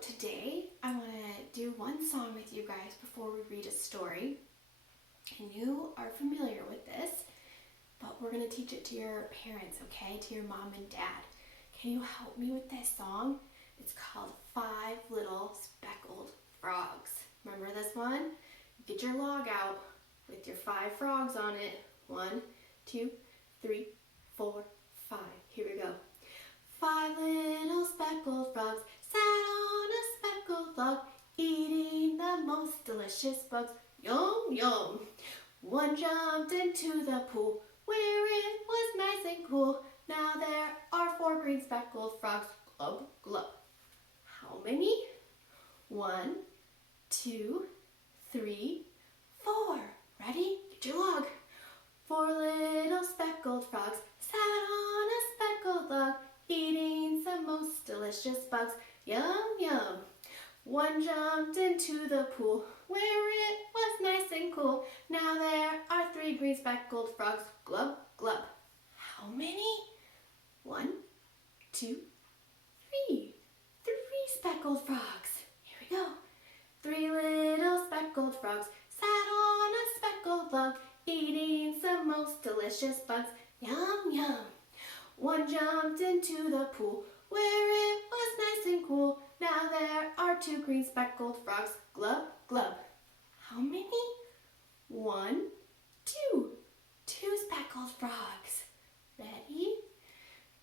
today I want to do one song with you guys before we read a story. And you are familiar with this, but we're going to teach it to your parents, okay? To your mom and dad. Can you help me with this song? It's called 5 Little Speckled Frogs. Remember this one? Get your log out with your 5 frogs on it. 1, 2, 3, 4, 5. Here we go. 5 little speckled frogs sat on a speckled log, eating the most delicious bugs. Yum, yum. One jumped into the pool where it was nice and cool. Now there are 4 green speckled frogs. Glub, glub. How many? 1, 2, 3, 4. Ready? Get your log. 4 little speckled frogs sat on a speckled log, eating some most delicious bugs. Yum, yum. One jumped into the pool where it was nice and cool. Now there are 3 green speckled frogs. Glub, glub. How many? 1, 2, 3. 3 speckled frogs. Here we go. 3 little speckled frogs sat on a speckled log, eating some most delicious bugs. Yum, yum. One jumped into the pool where it was nice and cool. Now there are 2 green speckled frogs. Glub, glub. How many? 1, 2. 2 speckled frogs. Ready?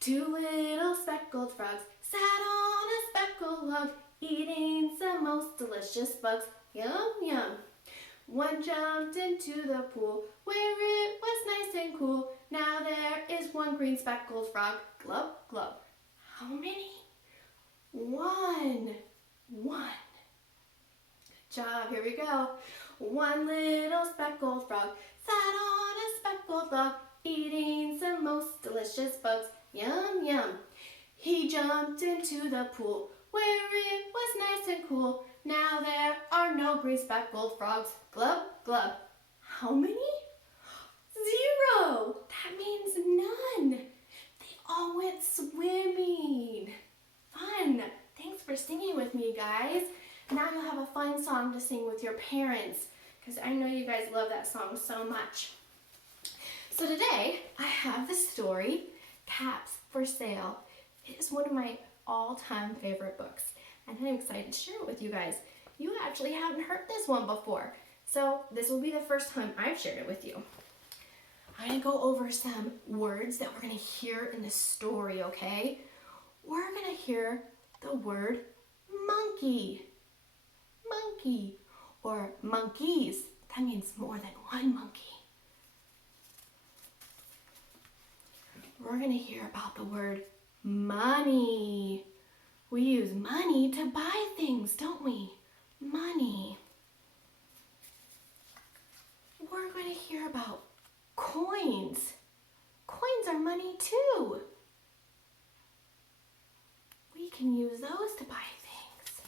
2 little speckled frogs sat on a speckled log, eating some most delicious bugs. Yum, yum. One jumped into the pool where it was nice and cool. Now there is 1 green speckled frog. Glub, glub. How many? 1. 1. Good job. Here we go. 1 little speckled frog sat on a speckled log, eating some most delicious bugs. Yum, yum. He jumped into the pool where it was nice and cool. Now there are no green speckled frogs. Glub, glub. How many? 0. That means none. They all went swimming. Fun. Thanks for singing with me, guys. Now you'll have a fun song to sing with your parents, because I know you guys love that song so much. So today I have the story, Caps for Sale. It is one of my all-time favorite books, and I'm excited to share it with you guys. You actually haven't heard this one before, so this will be the first time I've shared it with you. I'm going to go over some words that we're going to hear in the story, okay? We're going to hear the word monkey, monkey, or monkeys. That means more than one monkey. We're going to hear about the word money. We use money to buy things, don't we? Money. We're going to hear about coins. Coins are money too. We can use those to buy things.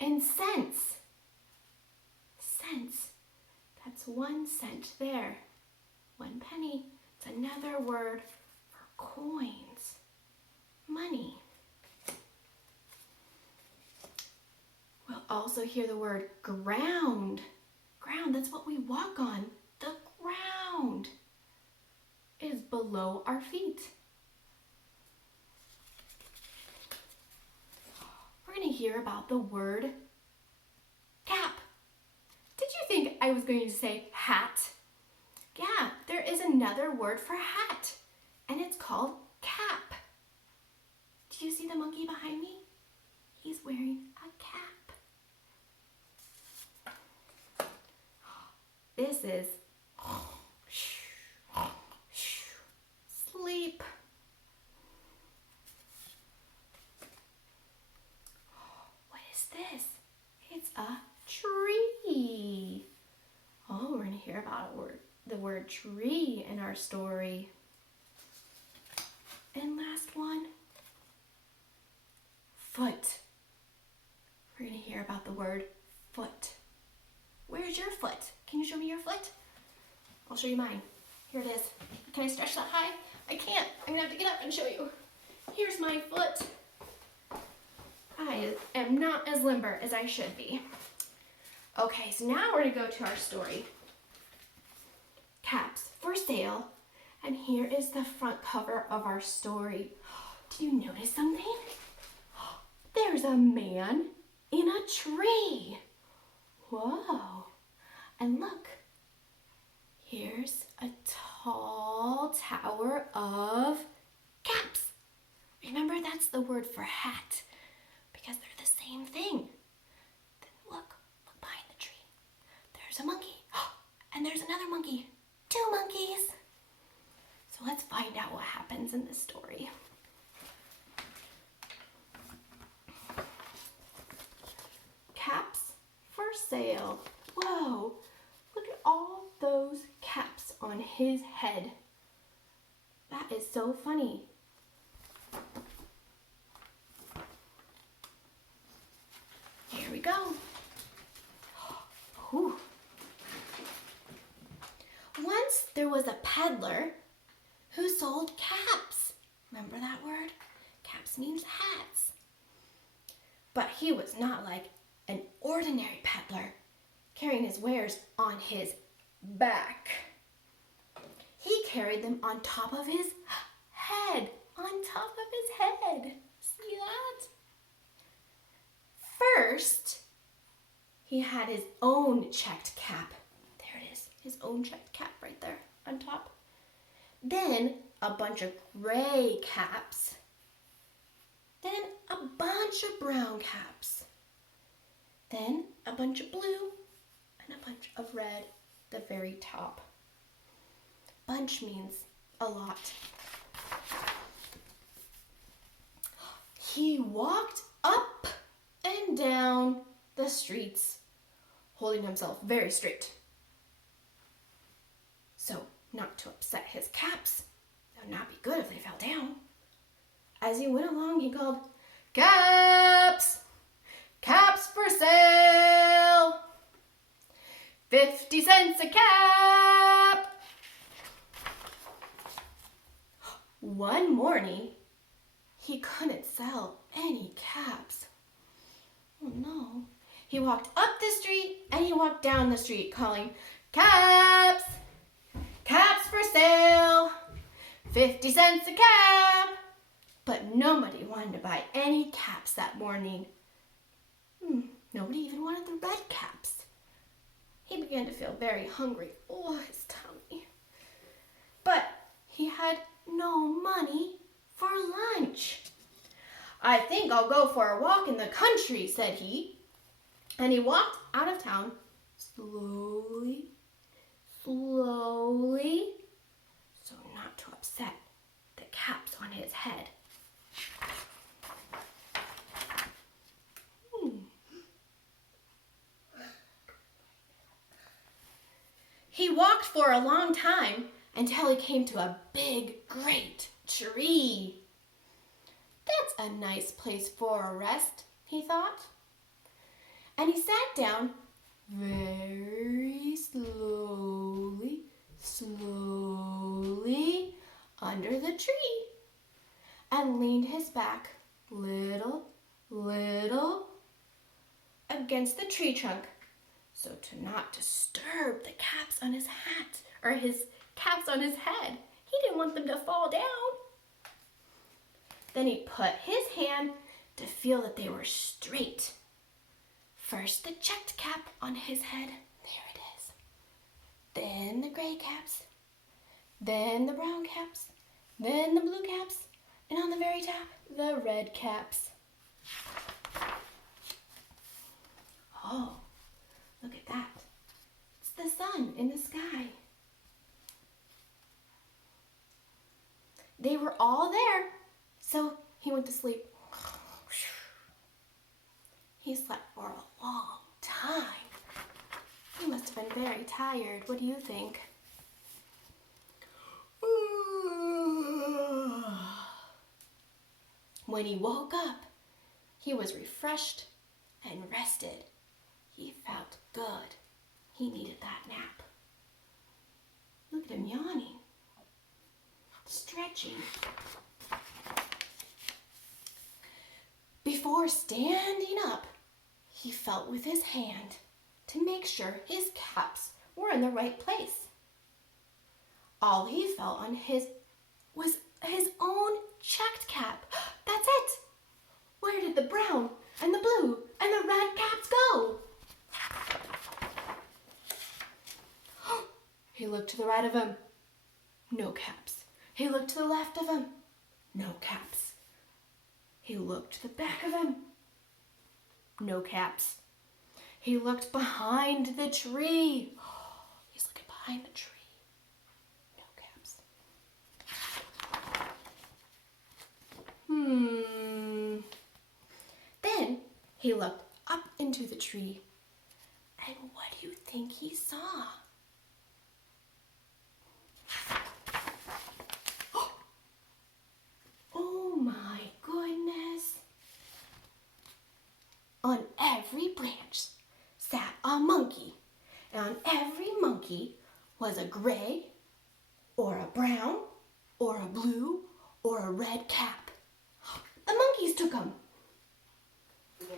And cents. Cents. That's 1 cent there. 1 penny. It's another word for coins. Money. We'll also hear the word ground. Ground, that's what we walk on. The ground is below our feet. We're going to hear about the word cap. Did you think I was going to say hat? Yeah, there is another word for hat, and it's called cap. Do you see the monkey behind me? He's wearing a cap. This is sleep. What is this? It's a tree. Oh, we're going to hear about the word tree in our story. And last one, foot. We're going to hear about the word foot. Where's your foot? Can you show me your foot? I'll show you mine. Here it is. Can I stretch that high? I can't. I'm going to have to get up and show you. Here's my foot. I am not as limber as I should be. Okay, so now we're going to go to our story. Caps for sale. And here is the front cover of our story. Do you notice something? There's a man in a tree. Whoa. And look, here's a tall tower of caps. Remember, that's the word for hat because they're the same thing. Then look behind the tree. There's a monkey. And there's another monkey. 2 monkeys. So let's find out what happens in this story. Caps for sale. Whoa, look at all those caps on his head. That is so funny. Here we go. Whew. Once there was a peddler who sold caps. Remember that word? Caps means hats. But he was not like an ordinary peddler carrying his wares on his back. He carried them on top of his head. On top of his head. See that? First, he had his own checked cap. There it is, his own checked cap right there on top. Then a bunch of gray caps. Then a bunch of brown caps. Then a bunch of blue and a bunch of red, the very top. Bunch means a lot. He walked up and down the streets, holding himself very straight. So, not to upset his caps, that would not be good if they fell down. As he went along, he called, "Caps! Caps for sale! 50 cents a cap!" One morning, he couldn't sell any caps. Oh no. He walked up the street and he walked down the street calling, "Caps! Caps for sale! 50 cents a cap!" But nobody wanted to buy any caps that morning. Nobody even wanted the red caps. He began to feel very hungry. Oh, his tummy. But he had no money for lunch. "I think I'll go for a walk in the country," said he. And he walked out of town slowly, so not to upset the caps on his head. He walked for a long time until he came to a big, great tree. "That's a nice place for a rest," he thought. And he sat down very slowly under the tree and leaned his back little against the tree trunk so to not disturb the caps on his hat or his caps on his head. He didn't want them to fall down. Then he put his hand to feel that they were straight. First the checked cap on his head. There it is. Then the gray caps. Then the brown caps. Then the blue caps. And on the very top, the red caps. Oh, look at that. It's the sun in the sky. They were all there, so he went to sleep. He slept for a long time. He must have been very tired. What do you think? When he woke up, he was refreshed and rested. He felt good. He needed that nap. Look at him yawning, stretching. before standing up, he felt with his hand to make sure his caps were in the right place. All he felt on his was his own checked cap. That's it! Where did the brown and the blue and the red caps go? He looked to the right of him. No caps. He looked to the left of him. No caps. He looked to the back of him. No caps. He looked behind the tree. He's looking behind the tree. No caps. Then he looked up into the tree. And what do you think he saw? Oh my goodness. On every branch sat a monkey. And on every monkey was a gray or a brown or a blue or a red cap. The monkeys took them.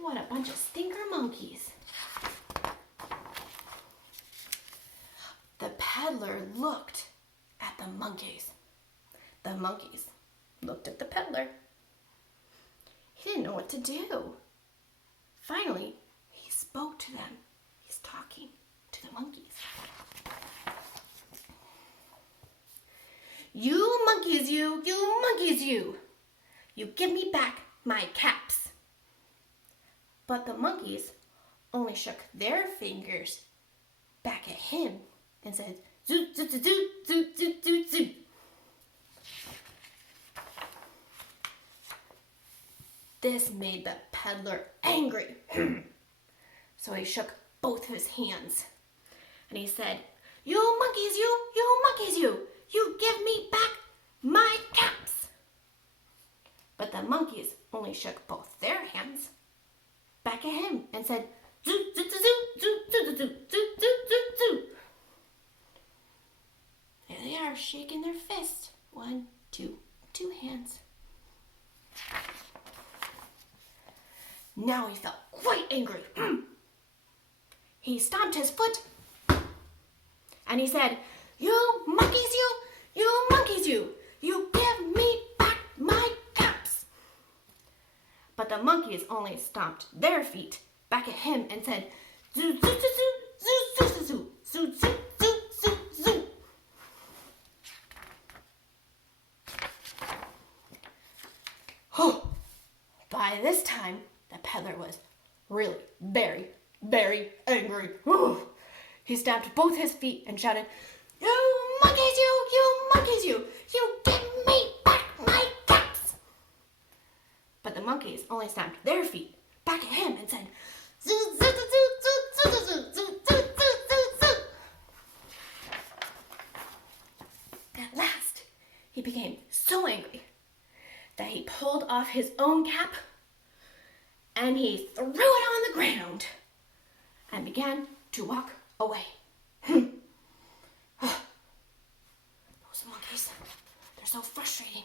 What a bunch of stinker monkeys. The peddler looked at the monkeys. The monkeys looked at the peddler. He didn't know what to do. Finally, he spoke to them. He's talking to the monkeys. You monkeys, you monkeys, you give me back my caps. But the monkeys only shook their fingers back at him and said, zoot, zoot, zoot, zoot, zoot, zoot, zoot. This made the peddler angry. So he shook both his hands and he said, you monkeys, you give me back my caps. But the monkeys only shook both their hands back at him and said, zoot, zoot, zoot, zoot, zoot, zoot, zoot, zoot, zoot, zoot. There they are, shaking their fists. 1, 2 hands. Now he felt quite angry. He stomped his foot and he said, you monkeys, you give me back my caps. But the monkeys only stomped their feet back at him and said, zoo, zoo, zoo, zoo, zoo, zoo, zoo, zoo, zoo, zoo, zoo, zoo. Oh, by this time, the peddler was really very, very angry. Ooh. He stamped both his feet and shouted, you monkeys, you give me back my caps. But the monkeys only stamped their feet back at him and said, zoo, zoo, zoo, zoo, zoo, zoo, zoo, zoo, zoo, zoo, zoo. At last, he became so angry that he pulled off his own cap and he threw it on the ground and began to walk away. Those monkeys, they're so frustrating.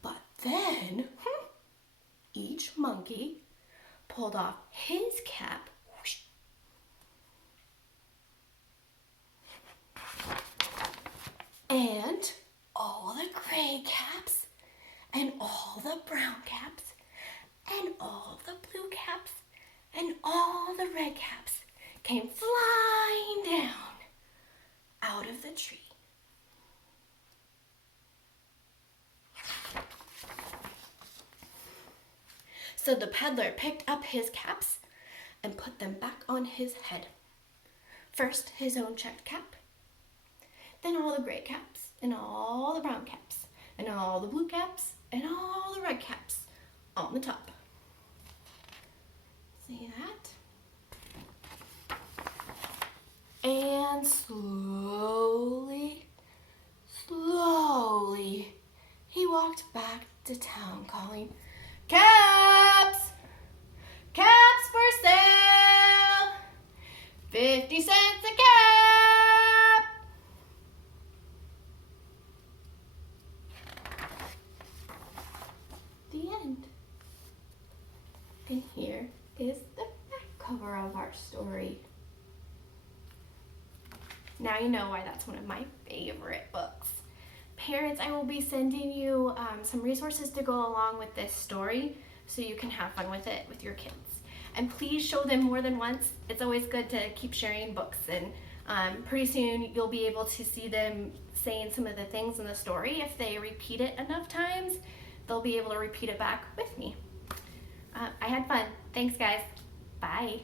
But then, each monkey pulled off his cap and all the gray caps and all the brown caps and all the blue caps and all the red caps came flying down out of the tree. So the peddler picked up his caps and put them back on his head. First, his own checked cap, then all the gray caps and all the brown caps and all the blue caps and all the red caps on the top. See that? And slowly, he walked back to town calling, caps! Caps for sale! 50 cents a cap! The end. our story. Now you know why that's one of my favorite books. Parents, I will be sending you some resources to go along with this story so you can have fun with it with your kids. And please show them more than once. It's always good to keep sharing books, and pretty soon you'll be able to see them saying some of the things in the story. If they repeat it enough times, they'll be able to repeat it back with me. I had fun. Thanks, guys. Bye.